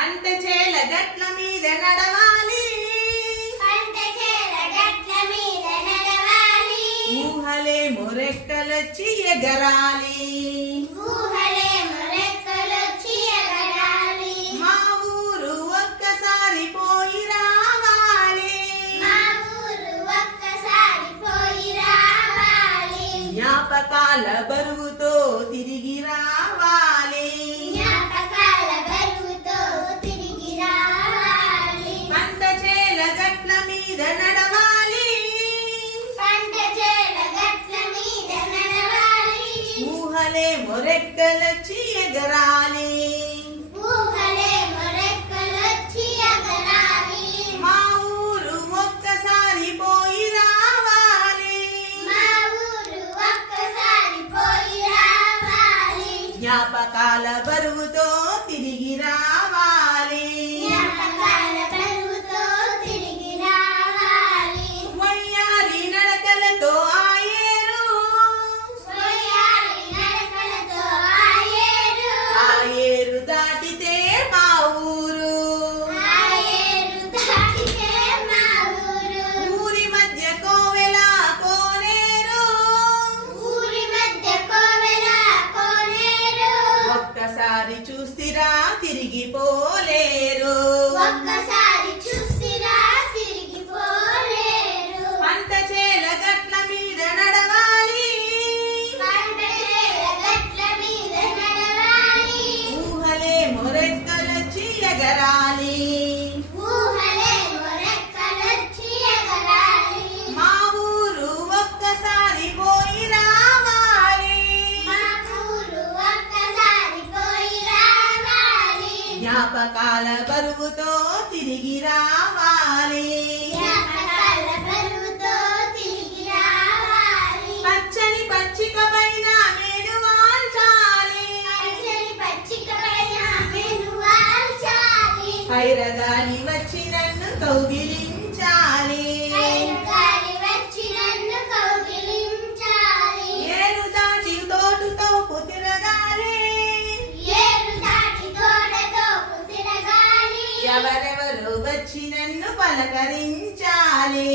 పంట చేల గట్ల మీద నడవాలి. పంట చేల గట్ల మీద నడవాలి. ఊహలే మొరెక్కలొచ్చి ఎగరాలి. ఊహలేమో రెక్కలొచ్చి ఎగరాలి. మా ఊరు ఒక్కసారి పోయి రావాలి. మా ఊరు ఒక్కసారి పోయి రావాలి. జ్ఞాపకాల బరువుతో ఊహలే మొరెక్కలొచ్చి ఎగరాలి మా ఊరు ఒక్కసారి పోయి రావాలి. మా ఊరు ఒక్కసారి పోయి రావాలి. జ్ఞాపకాల బరువుతో చూసిరా తిరిగిపో. జ్ఞాపకాల బరువుతో తిరిగి రావాలి. పచ్చని పచ్చిక పైన నేను వాల్చాలి. పైరగాలి వచ్చి నన్ను కౌగిలించాలి. ఎవరెవరు వచ్చి నన్ను పలకరించాలి?